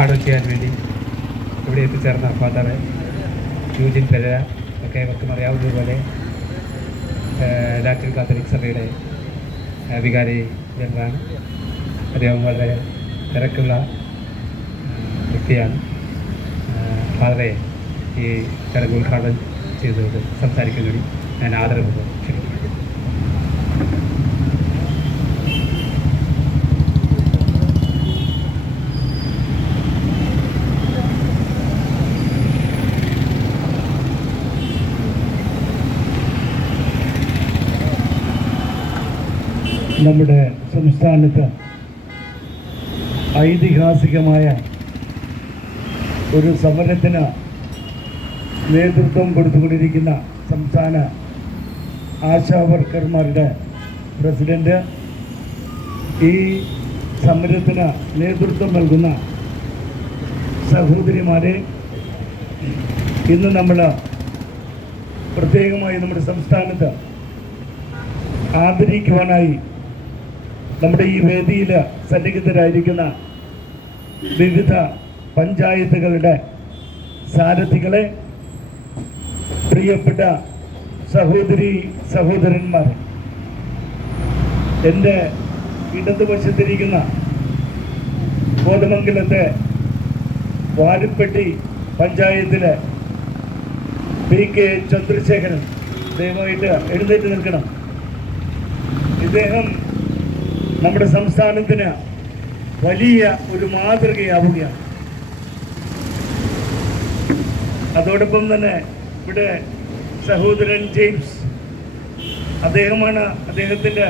ഉദ്ഘാടനം ചെയ്യാൻ വേണ്ടി ഇവിടെ എത്തിച്ചേർന്ന ഫാദർ യൂജിൻ പെരര ഒക്കെ ഇവർക്കും അറിയാവുന്നതുപോലെ ലാറ്റിൻ കാത്തലിക് സഭയുടെ വികാരി ജനറാണ്. അദ്ദേഹം വളരെ തിരക്കുള്ള വ്യക്തിയാണ്. ഫാദറെ ഈ ചടങ്ങ് ഉദ്ഘാടനം ചെയ്തത് സംസാരിക്കുന്നതിന് ഞാൻ ആദരവ് നമ്മുടെ സംസ്ഥാനത്ത് ഐതിഹാസികമായ ഒരു സമരത്തിന് നേതൃത്വം കൊടുത്തുകൊണ്ടിരിക്കുന്ന സംസ്ഥാന ആശാ വർക്കർമാരുടെ പ്രസിഡന്റ് ഈ സമരത്തിന് നേതൃത്വം നൽകുന്ന സഹോദരിമാരെ ഇന്ന് നമ്മൾ പ്രത്യേകമായി നമ്മുടെ സംസ്ഥാനത്ത് ആദരിക്കുവാനായി നമ്മുടെ ഈ വേദിയിൽ സന്നിഹിതരായിരിക്കുന്ന വിവിധ പഞ്ചായത്തുകളുടെ സാരഥികളെ പ്രിയപ്പെട്ട സഹോദരി സഹോദരന്മാർ എന്റെ ഇടതുവശത്തിരിക്കുന്ന കോതമംഗലത്തെ വാരിപ്പെട്ടി പഞ്ചായത്തിലെ പി കെ ചന്ദ്രശേഖരൻ ദയവായിട്ട് എഴുന്നേറ്റ് നിൽക്കണം. ഇദ്ദേഹം നമ്മുടെ സംസ്ഥാനത്തിന് വലിയ ഒരു മാതൃകയാവുകയാണ്. അതോടൊപ്പം തന്നെ ഇവിടെ സഹോദരൻ ജെയിംസ് അദ്ദേഹമാണ് അദ്ദേഹത്തിന്റെ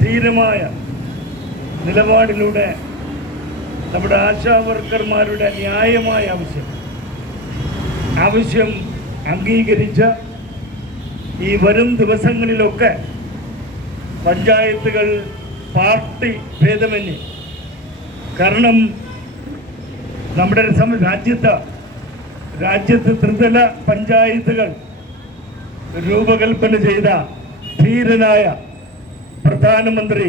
ധീരമായ നിലപാടിലൂടെ നമ്മുടെ ആശാ വർക്കർമാരുടെ ന്യായമായ ആവശ്യം. ആവശ്യം അംഗീകരിച്ച ഈ വരും ദിവസങ്ങളിലൊക്കെ പഞ്ചായത്തുകൾ പാർട്ടി ഭേദമന്യേ. കാരണം നമ്മുടെ രാജ്യത്ത് രാജ്യത്ത് ത്രിതല പഞ്ചായത്തുകൾ രൂപകൽപ്പന ചെയ്ത ധീരനായ പ്രധാനമന്ത്രി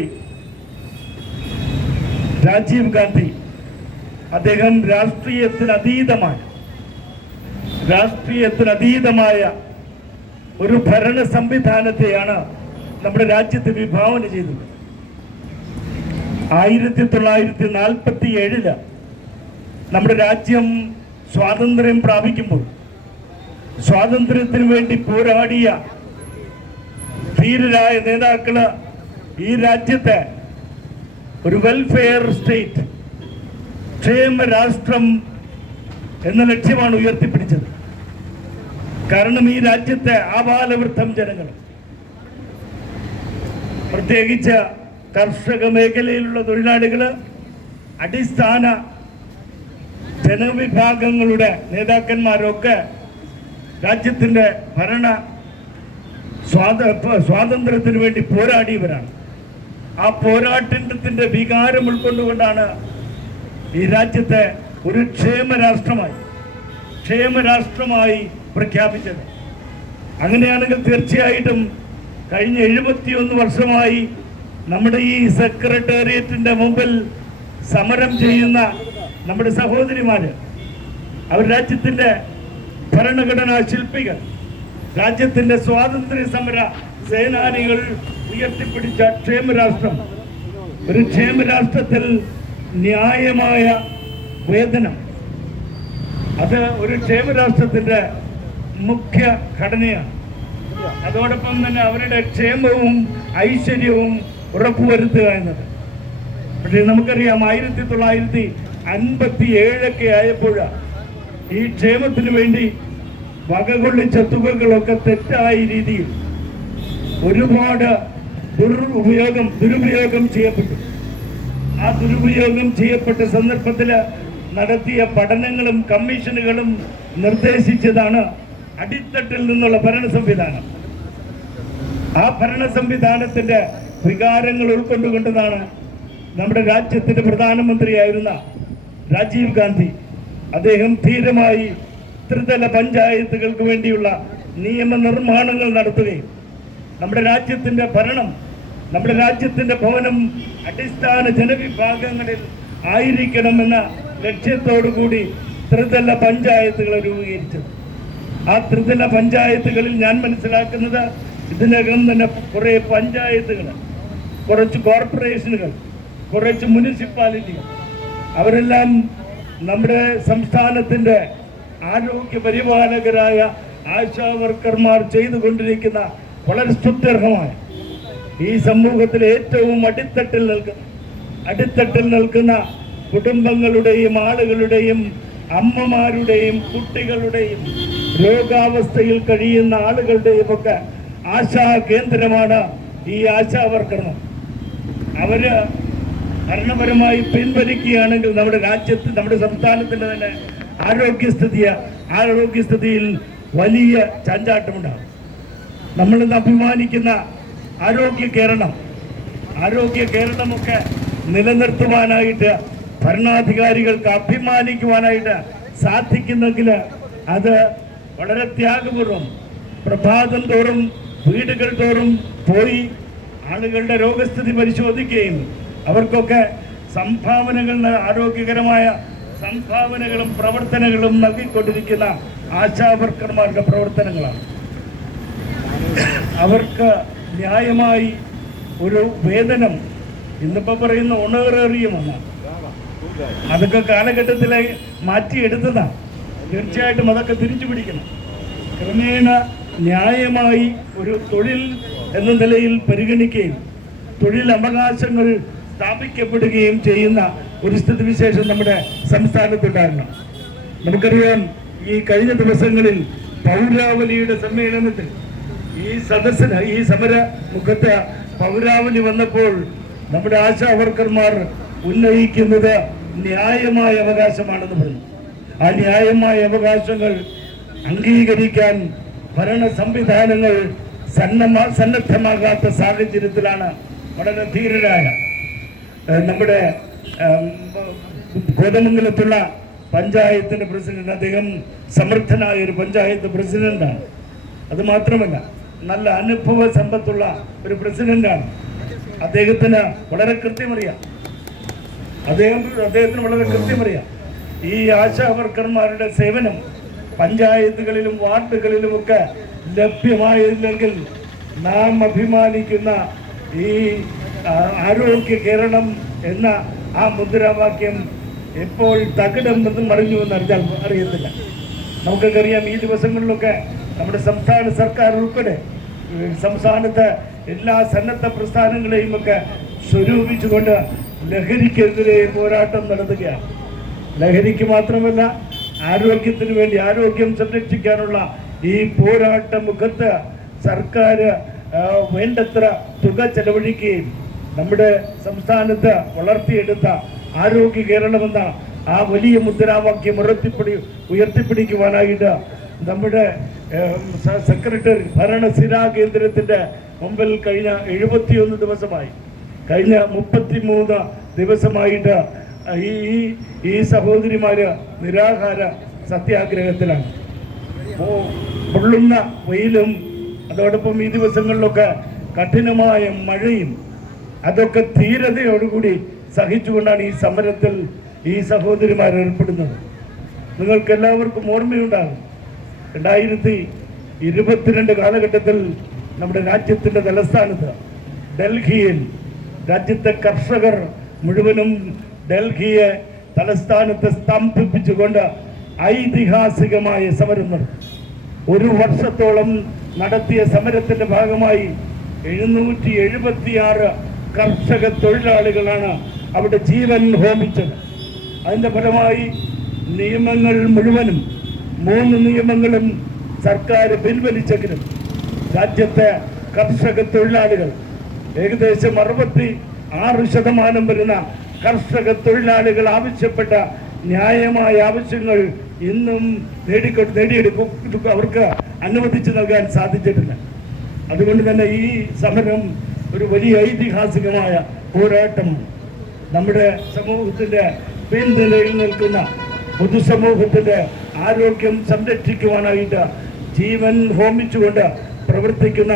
രാജീവ് ഗാന്ധി അദ്ദേഹം രാഷ്ട്രീയത്തിന് അതീതമായ രാഷ്ട്രീയത്തിന് അതീതമായ ഒരു ഭരണ സംവിധാനത്തെയാണ് നമ്മുടെ രാജ്യത്ത് വിഭാവന ചെയ്തത്. ആയിരത്തി തൊള്ളായിരത്തി നാൽപ്പത്തി ഏഴിൽ നമ്മുടെ രാജ്യം സ്വാതന്ത്ര്യം പ്രാപിക്കുമ്പോൾ സ്വാതന്ത്ര്യത്തിന് വേണ്ടി പോരാടിയ ധീരരായ നേതാക്കൾ ഈ രാജ്യത്തെ ഒരു വെൽഫെയർ സ്റ്റേറ്റ് ക്ഷേമ രാഷ്ട്രം എന്ന ലക്ഷ്യമാണ് ഉയർത്തിപ്പിടിച്ചത്. കാരണം ഈ രാജ്യത്തെ ആബാലവൃദ്ധം ജനങ്ങൾ പ്രത്യേകിച്ച് കർഷക മേഖലയിലുള്ള തൊഴിലാളികൾ അടിസ്ഥാന ജനവിഭാഗങ്ങളുടെ നേതാക്കന്മാരൊക്കെ രാജ്യത്തിന്റെ ഭരണ സ്വാത സ്വാതന്ത്ര്യത്തിന് വേണ്ടി പോരാടിയവരാണ്. ആ പോരാട്ടത്തിന്റെ വികാരം ഉൾക്കൊണ്ടുകൊണ്ടാണ് ഈ രാജ്യത്തെ ഒരു ക്ഷേമരാഷ്ട്രമായി ക്ഷേമരാഷ്ട്രമായി പ്രഖ്യാപിച്ചത്. അങ്ങനെയാണെങ്കിൽ തീർച്ചയായിട്ടും കഴിഞ്ഞ എഴുപത്തിയൊന്ന് വർഷമായി നമ്മുടെ ഈ സെക്രട്ടേറിയറ്റിന്റെ മുമ്പിൽ സമരം ചെയ്യുന്ന നമ്മുടെ സഹോദരിമാര് അവർ രാജ്യത്തിന്റെ ഭരണഘടനാ ശില്പികൾ രാജ്യത്തിന്റെ സ്വാതന്ത്ര്യ സമര സേനാനികൾ ഉയർത്തിപ്പിടിച്ച ക്ഷേമരാഷ്ട്രം. ഒരു ക്ഷേമരാഷ്ട്രത്തിൽ ന്യായമായ വേതനം. അത് ഒരു ക്ഷേമരാഷ്ട്രത്തിന്റെ മുഖ്യ ഘടനയാണ്. അതോടൊപ്പം തന്നെ അവരുടെ ക്ഷേമവും ഐശ്വര്യവും ഉറപ്പുവരുത്തുക എന്നത്. പക്ഷേ നമുക്കറിയാം ആയിരത്തി തൊള്ളായിരത്തി അൻപത്തി ഏഴൊക്കെ ആയപ്പോൾ ഈ ക്ഷേമത്തിന് വേണ്ടി വകകൊള്ളിച്ച തുകകളൊക്കെ തെറ്റായ രീതിയിൽ ഒരുപാട് ദുരുപയോഗം ദുരുപയോഗം ചെയ്യപ്പെട്ടു. ആ ദുരുപയോഗം ചെയ്യപ്പെട്ട സന്ദർഭത്തിൽ നടത്തിയ പഠനങ്ങളും കമ്മീഷനുകളും നിർദ്ദേശിച്ചതാണ് അടിത്തട്ടിൽ നിന്നുള്ള ഭരണ സംവിധാനം ആ ഭരണ സംവിധാനത്തിന്റെ വികാരങ്ങൾ ഉൾക്കൊണ്ടുകൊണ്ടതാണ് നമ്മുടെ രാജ്യത്തിന്റെ പ്രധാനമന്ത്രിയായിരുന്ന രാജീവ് ഗാന്ധി. അദ്ദേഹം ധീരമായി ത്രിതല പഞ്ചായത്തുകൾക്ക് വേണ്ടിയുള്ള നിയമനിർമ്മാണങ്ങൾ നടത്തുകയും നമ്മുടെ രാജ്യത്തിന്റെ ഭരണം നമ്മുടെ രാജ്യത്തിന്റെ ഭവനം അടിസ്ഥാന ജനവിഭാഗങ്ങളിൽ ആയിരിക്കണമെന്ന ലക്ഷ്യത്തോടു കൂടി ത്രിതല പഞ്ചായത്തുകളെ രൂപീകരിച്ചത്. ആ ത്രിതല പഞ്ചായത്തുകളിൽ ഞാൻ മനസ്സിലാക്കുന്നത് ഇതിനകം തന്നെ കുറേ പഞ്ചായത്തുകൾ കുറച്ച് കോർപ്പറേഷനുകൾ കുറച്ച് മുനിസിപ്പാലിറ്റികൾ. അവരെല്ലാം നമ്മുടെ സംസ്ഥാനത്തിന്റെ ആരോഗ്യ പരിപാലകരായ ആശാ വർക്കർമാർ ചെയ്തുകൊണ്ടിരിക്കുന്ന വളരെ സ്തുത്യർഹമായ ഈ സമൂഹത്തിൽ ഏറ്റവും അടിത്തട്ടിൽ നിൽക്കുന്ന അടിത്തട്ടിൽ നിൽക്കുന്ന കുടുംബങ്ങളുടെയും ആളുകളുടെയും അമ്മമാരുടെയും കുട്ടികളുടെയും രോഗാവസ്ഥയിൽ കഴിയുന്ന ആളുകളുടെയും ഒക്കെ ആശാ കേന്ദ്രമാണ് ഈ ആശാവർക്കരണം അവർ ഭരണപരമായി പിൻവലിക്കുകയാണെങ്കിൽ നമ്മുടെ രാജ്യത്ത് നമ്മുടെ സംസ്ഥാനത്തിന്റെ തന്നെ ആരോഗ്യസ്ഥിതിയ ആരോഗ്യസ്ഥിതിയിൽ വലിയ ചാഞ്ചാട്ടമുണ്ടാകും. നമ്മളിന്ന് അഭിമാനിക്കുന്ന ആരോഗ്യ കേരളം ആരോഗ്യ കേരളമൊക്കെ നിലനിർത്തുവാനായിട്ട് ഭരണാധികാരികൾക്ക് അഭിമാനിക്കുവാനായിട്ട് സാധിക്കുന്നെങ്കിൽ അത് വളരെ ത്യാഗപൂർവം പ്രഭാതം തോറും വീടുകൾ തോറും പോയി ആളുകളുടെ രോഗസ്ഥിതി പരിശോധിക്കുകയും അവർക്കൊക്കെ സംഭാവനകൾ ആരോഗ്യകരമായ സംഭാവനകളും പ്രവർത്തനങ്ങളും നൽകിക്കൊണ്ടിരിക്കുന്ന ആശാവർക്കർമാരുടെ പ്രവർത്തനങ്ങളാണ്. അവർക്ക് ന്യായമായി ഒരു വേതനം ഇന്നിപ്പോ പറയുന്ന ഒണേറേറിയുമെന്ന അതൊക്കെ കാലഘട്ടത്തിലെ മാറ്റിയെടുത്തതാണ് തീർച്ചയായിട്ടും അതൊക്കെ തിരിച്ചു പിടിക്കണം ക്രമേണ ന്യായമായി ഒരു തൊഴിൽ എന്ന നിലയിൽ പരിഗണിക്കുകയും തൊഴിൽ അവകാശങ്ങൾ സ്ഥാപിക്കപ്പെടുകയും ചെയ്യുന്ന ഒരു സ്ഥിതിവിശേഷം നമ്മുടെ സംസ്ഥാനത്തുണ്ടായിരുന്നു. നമുക്കറിയാം ഈ കഴിഞ്ഞ ദിവസങ്ങളിൽ പൗരാവലിയുടെ സമ്മേളനത്തിൽ ഈ സദസ്സിന് ഈ സമര മുഖത്ത് പൗരാവലി വന്നപ്പോൾ നമ്മുടെ ആശാ വർക്കർമാർ ഉന്നയിക്കുന്നത് ന്യായമായ അവകാശമാണെന്ന് പറഞ്ഞു. ആ ന്യായമായ അവകാശങ്ങൾ അംഗീകരിക്കാൻ ഭരണ സംവിധാനങ്ങൾ സന്നമ സന്നദ്ധമാകാത്ത സാഹചര്യത്തിലാണ് വളരെ ധീരരായ നമ്മുടെ കോതമംഗലത്തുള്ള പഞ്ചായത്തിന്റെ പ്രസിഡന്റ്. അദ്ദേഹം സമർത്ഥനായ ഒരു പഞ്ചായത്ത് പ്രസിഡന്റാണ്. അത് മാത്രമല്ല നല്ല അനുഭവ സമ്പത്തുള്ള ഒരു പ്രസിഡന്റാണ്. അദ്ദേഹത്തിന് വളരെ കൃത്യമറിയാം. അദ്ദേഹം അദ്ദേഹത്തിന് വളരെ കൃത്യമറിയാം. ഈ ആശാ വർക്കർമാരുടെ സേവനം പഞ്ചായത്തുകളിലും വാർഡുകളിലുമൊക്കെ ലഭ്യമായില്ലെങ്കിൽ നാം അഭിമാനിക്കുന്ന ഈ ആരോഗ്യ കേരളം എന്ന ആ മുദ്രാവാക്യം എപ്പോൾ തകിടമെന്ന് മറിഞ്ഞു എന്ന് അറിഞ്ഞാൽ അറിയത്തില്ല. നമുക്കൊക്കെ അറിയാം ഈ ദിവസങ്ങളിലൊക്കെ നമ്മുടെ സംസ്ഥാന സർക്കാർ ഉൾപ്പെടെ സംസ്ഥാനത്ത് എല്ലാ സന്നദ്ധ പ്രസ്ഥാനങ്ങളെയും ഒക്കെ സ്വരൂപിച്ചുകൊണ്ട് ലഹരിക്കെതിരെ പോരാട്ടം നടത്തുകയാണ്. ലഹരിക്ക് മാത്രമല്ല ആരോഗ്യത്തിന് വേണ്ടി ആരോഗ്യം സംരക്ഷിക്കാനുള്ള ഈ പോരാട്ട മുഖത്ത് സർക്കാർ വേണ്ടത്ര തുക ചെലവഴിക്കുകയും നമ്മുടെ സംസ്ഥാനത്ത് വളർത്തിയെടുത്ത ആരോഗ്യ കേരളമെന്ന ആ വലിയ മുദ്രാവാക്യം ഉയർത്തിപ്പിടി ഉയർത്തിപ്പിടിക്കുവാനായിട്ട് നമ്മുടെ സെക്രട്ടറി ഭരണസിരാ കേന്ദ്രത്തിന്റെ മുമ്പിൽ കഴിഞ്ഞ എഴുപത്തിയൊന്ന് ദിവസമായി. കഴിഞ്ഞ മുപ്പത്തിമൂന്ന് ദിവസമായിട്ട് ഈ ഈ- സഹോദരിമാര് നിരാഹാര സത്യാഗ്രഹത്തിലാണ്. പൊള്ളുന്ന വെയിലും അതോടൊപ്പം ഈ ദിവസങ്ങളിലൊക്കെ കഠിനമായ മഴയും അതൊക്കെ ധീരതയോടുകൂടി സഹിച്ചുകൊണ്ടാണ് ഈ സമരത്തിൽ ഈ സഹോദരിമാർ ഏർപ്പെടുന്നത്. നിങ്ങൾക്ക് എല്ലാവർക്കും ഓർമ്മയുണ്ടാകും. രണ്ടായിരത്തി ഇരുപത്തിരണ്ട് കാലഘട്ടത്തിൽ നമ്മുടെ രാജ്യത്തിന്റെ തലസ്ഥാനത്ത് ഡൽഹിയിൽ രാജ്യത്തെ കർഷകർ മുഴുവനും ഡൽഹിയെ തലസ്ഥാനത്ത് സ്തംഭിപ്പിച്ചുകൊണ്ട് ഐതിഹാസികമായ സമരം നടത്തി. ഒരു വർഷത്തോളം നടത്തിയ സമരത്തിന്റെ ഭാഗമായി എഴുന്നൂറ്റി എഴുപത്തിയാറ് കർഷക തൊഴിലാളികളാണ് അവിടെ ജീവൻ ഹോമിച്ചത്. അതിന്റെ ഫലമായി നിയമങ്ങൾ മുഴുവനും മൂന്ന് നിയമങ്ങളും സർക്കാർ പിൻവലിച്ചെങ്കിലും രാജ്യത്തെ കർഷക തൊഴിലാളികൾ ഏകദേശം അറുപത്തി ആറ് ശതമാനം വരുന്ന കർഷക തൊഴിലാളികൾ ആവശ്യപ്പെട്ട ന്യായമായ ആവശ്യങ്ങൾ ഇന്നും നേടിക്കൊ നേടിയെടുക്കും അവർക്ക് അനുവദിച്ചു നൽകാൻ സാധിച്ചിട്ടില്ല. അതുകൊണ്ട് തന്നെ ഈ സമരം ഒരു വലിയ ഐതിഹാസികമായ പോരാട്ടം നമ്മുടെ സമൂഹത്തിന്റെ പിൻനിലയിൽ നിൽക്കുന്ന പൊതുസമൂഹത്തിന്റെ ആരോഗ്യം സംരക്ഷിക്കുവാനായിട്ട് ജീവൻ ഹോമിച്ചുകൊണ്ട് പ്രവർത്തിക്കുന്ന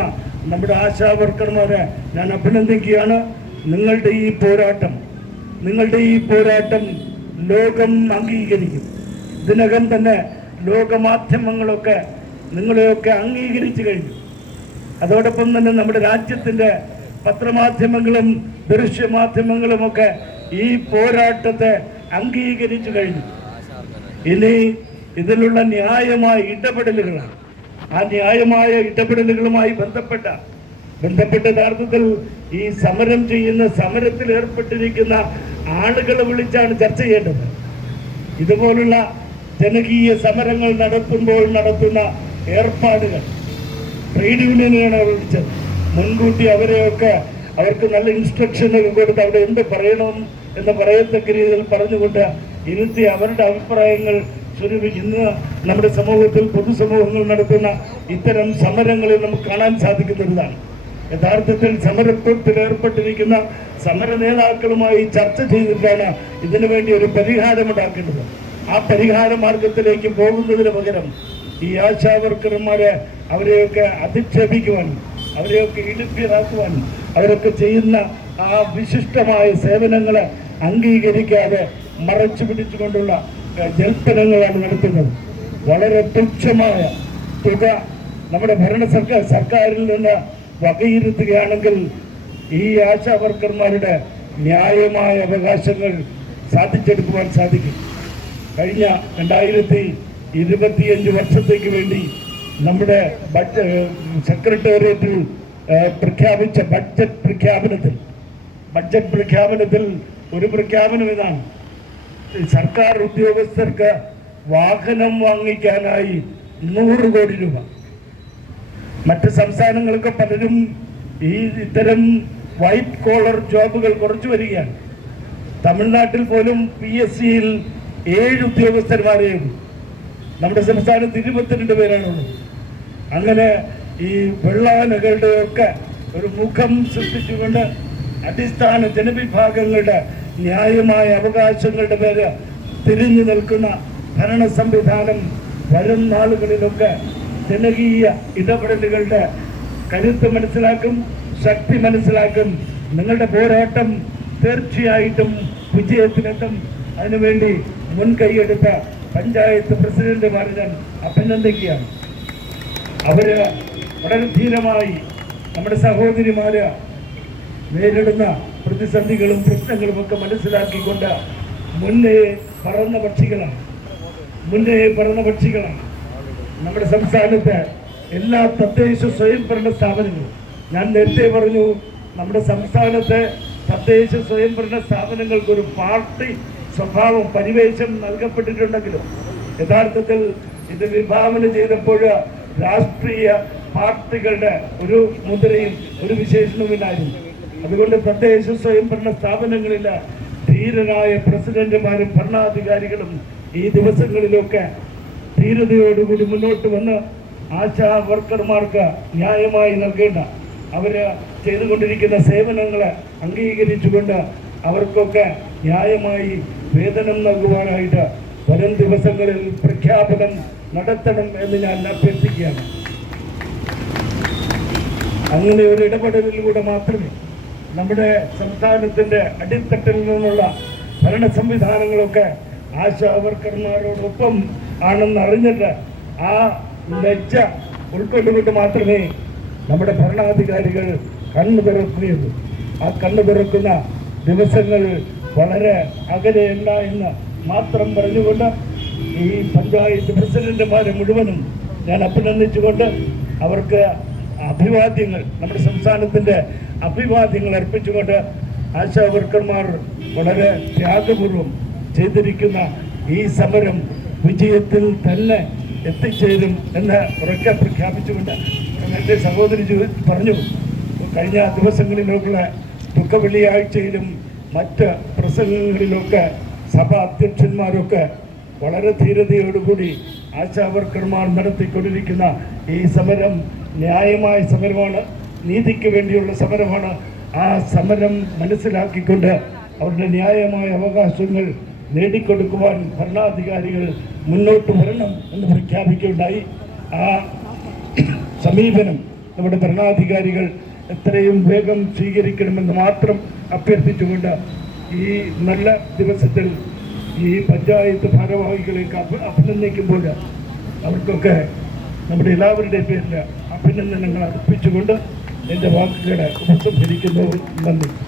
നമ്മുടെ ആശാ വർക്കർമാരെ ഞാൻ അഭിനന്ദിക്കുകയാണ്. നിങ്ങളുടെ ഈ പോരാട്ടം നിങ്ങളുടെ ഈ പോരാട്ടം ലോകം അംഗീകരിക്കും. ഇതിനകം തന്നെ ലോകമാധ്യമങ്ങളൊക്കെ നിങ്ങളെയൊക്കെ അംഗീകരിച്ചു കഴിഞ്ഞു. അതോടൊപ്പം തന്നെ നമ്മുടെ രാജ്യത്തിന്റെ പത്രമാധ്യമങ്ങളും ദൃശ്യമാധ്യമങ്ങളുമൊക്കെ ഈ പോരാട്ടത്തെ അംഗീകരിച്ചു കഴിഞ്ഞു. ഇനി ഇതിലുള്ള ന്യായമായ ഇടപെടലുകളാണ്. ആ ന്യായമായ ഇടപെടലുകളുമായി ബന്ധപ്പെട്ട ബന്ധപ്പെട്ട യഥാർത്ഥത്തിൽ ഈ സമരം ചെയ്യുന്ന സമരത്തിൽ ഏർപ്പെട്ടിരിക്കുന്ന ആളുകളെ വിളിച്ചാണ് ചർച്ച ചെയ്യേണ്ടത്. ഇതുപോലുള്ള ജനകീയ സമരങ്ങൾ നടത്തുമ്പോൾ നടത്തുന്ന ഏർപ്പാടുകൾ. ട്രേഡ് യൂണിയനെയാണ് വിളിച്ചത്. മുൻകൂട്ടി അവരെയൊക്കെ അവർക്ക് നല്ല ഇൻസ്ട്രക്ഷനൊക്കെ കൊടുത്ത് അവിടെ എന്ത് പറയണം എന്ന് പറയത്തക്ക രീതിയിൽ പറഞ്ഞുകൊണ്ട് ഇരുത്തി അവരുടെ അഭിപ്രായങ്ങൾ ഇന്ന് നമ്മുടെ സമൂഹത്തിൽ പൊതുസമൂഹങ്ങൾ നടത്തുന്ന ഇത്തരം സമരങ്ങളിൽ നമുക്ക് കാണാൻ സാധിക്കുന്നതാണ് യഥാർത്ഥത്തിൽ സമരത്വത്തിൽ ഏർപ്പെട്ടിരിക്കുന്ന സമര നേതാക്കളുമായി ചർച്ച ചെയ്തിട്ടാണ് ഇതിനു വേണ്ടി ഒരു പരിഹാരം പരിഹാരമുണ്ടാക്കേണ്ടത് ആ പരിഹാര മാർഗത്തിലേക്ക് പോകുന്നതിന് പകരം ഈ ആശാവർക്കർമാരെ അവരെയൊക്കെ അധിക്ഷേപിക്കുവാനും അവരെയൊക്കെ ഇടുപ്പിയതാക്കുവാനും അവരൊക്കെ ചെയ്യുന്ന ആ വിശിഷ്ടമായ സേവനങ്ങളെ അംഗീകരിക്കാതെ മറച്ചു പിടിച്ചുകൊണ്ടുള്ള ജൽപ്പനങ്ങളാണ് നടത്തുന്നത്. വളരെ തുച്ഛമായ തുക നമ്മുടെ ഭരണ സർക്കാർ സർക്കാരിൽ നിന്ന് വകയിരുത്തുകയാണെങ്കിൽ ഈ ആശാ വർക്കർമാരുടെ ന്യായമായ അവകാശങ്ങൾ സാധിച്ചെടുക്കുവാൻ സാധിക്കും. കഴിഞ്ഞ രണ്ടായിരത്തി ഇരുപത്തിയഞ്ച് വർഷത്തേക്ക് വേണ്ടി നമ്മുടെ സെക്രട്ടേറിയറ്റിൽ പ്രഖ്യാപിച്ച ബഡ്ജറ്റ് പ്രഖ്യാപനത്തിൽ ബഡ്ജറ്റ് പ്രഖ്യാപനത്തിൽ ഒരു പ്രഖ്യാപനം ഇതാണ്. സർക്കാർ ഉദ്യോഗസ്ഥർക്ക് വാഹനം വാങ്ങിക്കാനായി നൂറ് കോടി രൂപ. മറ്റ് സംസ്ഥാനങ്ങൾക്ക് പലരും ഈ ഇത്തരം വൈറ്റ് കോളർ ജോബുകൾ കുറച്ചു വരികയാണ്. തമിഴ്നാട്ടിൽ പോലും പി എസ് സിയിൽ ഏഴ് ഉദ്യോഗസ്ഥന്മാരെയും നമ്മുടെ സംസ്ഥാനത്ത് ഇരുപത്തിരണ്ട് പേരാണുള്ളത്. അങ്ങനെ ഈ വെള്ളാനകളുടെ ഒക്കെ ഒരു മുഖം സൃഷ്ടിച്ചുകൊണ്ട് അടിസ്ഥാന ജനവിഭാഗങ്ങളുടെ ന്യായമായ അവകാശങ്ങളുടെ പേര് തിരിഞ്ഞു നിൽക്കുന്ന ഭരണ സംവിധാനം വരും നാളുകളിലൊക്കെ ജനകീയ ഇടപെടലുകളുടെ കരുത്ത് മനസ്സിലാക്കും ശക്തി മനസ്സിലാക്കും. നിങ്ങളുടെ പോരാട്ടം തീർച്ചയായിട്ടും വിജയത്തിലെത്തും അതിനുവേണ്ടി മുൻകൈയെടുത്ത പഞ്ചായത്ത് പ്രസിഡന്റുമാരെ ഞാൻ അഭിനന്ദിക്കുകയാണ്. അവർ വളരെ ധീരമായി നമ്മുടെ സഹോദരിമാര് നേരിടുന്ന പ്രതിസന്ധികളും പ്രശ്നങ്ങളും ഒക്കെ മനസ്സിലാക്കിക്കൊണ്ട് മുന്നേ പറന്ന പക്ഷികളാണ്. മുന്നേ പറന്ന പക്ഷികളാണ്. നമ്മുടെ സംസ്ഥാനത്തെ എല്ലാ തദ്ദേശ സ്വയംഭരണ സ്ഥാപനങ്ങളും. ഞാൻ നേരത്തെ പറഞ്ഞു നമ്മുടെ സംസ്ഥാനത്തെ തദ്ദേശ സ്വയംഭരണ സ്ഥാപനങ്ങൾക്ക് ഒരു പാർട്ടി സ്വഭാവം പരിവേഷം നൽകപ്പെട്ടിട്ടുണ്ടെങ്കിലും യഥാർത്ഥത്തിൽ ഇത് വിഭാവന ചെയ്തപ്പോൾ രാഷ്ട്രീയ പാർട്ടികളുടെ ഒരു മുദ്രയും ഒരു വിശേഷണവും വിശേഷണവുമില്ലായിരുന്നു അതുകൊണ്ട് തദ്ദേശ സ്വയംഭരണ സ്ഥാപനങ്ങളിലെ ധീരരായ പ്രസിഡന്റുമാരും ഭരണാധികാരികളും ഈ ദിവസങ്ങളിലൊക്കെ ധീരതയോടുകൂടി മുന്നോട്ട് വന്ന് ആശാ വർക്കർമാർക്ക് ന്യായമായി നൽകേണ്ട. അവർ ചെയ്തുകൊണ്ടിരിക്കുന്ന സേവനങ്ങളെ അംഗീകരിച്ചുകൊണ്ട് അവർക്കൊക്കെ ന്യായമായി വേതനം നൽകുവാനായിട്ട് വരും ദിവസങ്ങളിൽ പ്രഖ്യാപനം നടത്തണം എന്ന് ഞാൻ അഭ്യർത്ഥിക്കുകയാണ്. അങ്ങനെ ഒരു ഇടപെടലിലൂടെ മാത്രമേ നമ്മുടെ സംസ്ഥാനത്തിന്റെ അടിത്തട്ടിൽ നിന്നുള്ള ഭരണ സംവിധാനങ്ങളൊക്കെ ആശാ വർക്കർമാരോടൊപ്പം ആണെന്ന് അറിഞ്ഞിട്ട് ആ ലജ്ജ ഉൾക്കൊണ്ടുകൊണ്ട് മാത്രമേ നമ്മുടെ ഭരണാധികാരികൾ കണ്ണു തുറക്കുകയുള്ളൂ. ആ കണ്ണു തുറക്കുന്ന ദിവസങ്ങൾ വളരെ അകലെയല്ല എന്ന് മാത്രം പറഞ്ഞുകൊണ്ട് ഈ പഞ്ചായത്ത് പ്രസിഡന്റുമാരെ മുഴുവനും ഞാൻ അഭിനന്ദിച്ചുകൊണ്ട് അവർക്ക് അഭിവാദ്യങ്ങൾ നമ്മുടെ സംസ്ഥാനത്തിന്റെ അഭിവാദ്യങ്ങൾ അർപ്പിച്ചുകൊണ്ട് ആശാ വർക്കർമാർ വളരെ ത്യാഗപൂർവം ചെയ്തിരിക്കുന്ന ഈ സമരം വിജയത്തിൽ തന്നെ എത്തിച്ചേരും എന്ന് ഉറക്കെ പ്രഖ്യാപിച്ചുകൊണ്ട് എന്റെ സഹോദരി പറഞ്ഞു. കഴിഞ്ഞ ദിവസങ്ങളിലുള്ള ദുഃഖ വെള്ളിയാഴ്ചയിലും മറ്റ് പ്രസംഗങ്ങളിലൊക്കെ സഭാ അധ്യക്ഷന്മാരൊക്കെ വളരെ ധീരതയോടുകൂടി ആശാവർക്കർമാർ നടത്തിക്കൊണ്ടിരിക്കുന്ന ഈ സമരം ന്യായമായ സമരമാണ് നീതിക്ക് വേണ്ടിയുള്ള സമരമാണ്. ആ സമരം മനസ്സിലാക്കിക്കൊണ്ട് അവരുടെ ന്യായമായ അവകാശങ്ങൾ നേടിക്കൊടുക്കുവാൻ ഭരണാധികാരികൾ മുന്നോട്ട് വരണം എന്ന് പ്രഖ്യാപിക്കുകയുണ്ടായി. ആ സമീപനം നമ്മുടെ ഭരണാധികാരികൾ എത്രയും വേഗം സ്വീകരിക്കണമെന്ന് മാത്രം അഭ്യർത്ഥിച്ചുകൊണ്ട് ഈ നല്ല ദിവസത്തിൽ ഈ പഞ്ചായത്ത് ഭാരവാഹികളെയൊക്കെ അഭി- അഭിനന്ദിക്കുമ്പോൾ അവർക്കൊക്കെ നമ്മുടെ എല്ലാവരുടെയും പേരിൽ അഭിനന്ദനങ്ങൾ അർപ്പിച്ചുകൊണ്ട് എന്റെ വാക്കുകളെ ഉപസംഹരിക്കുന്നു. നന്ദി.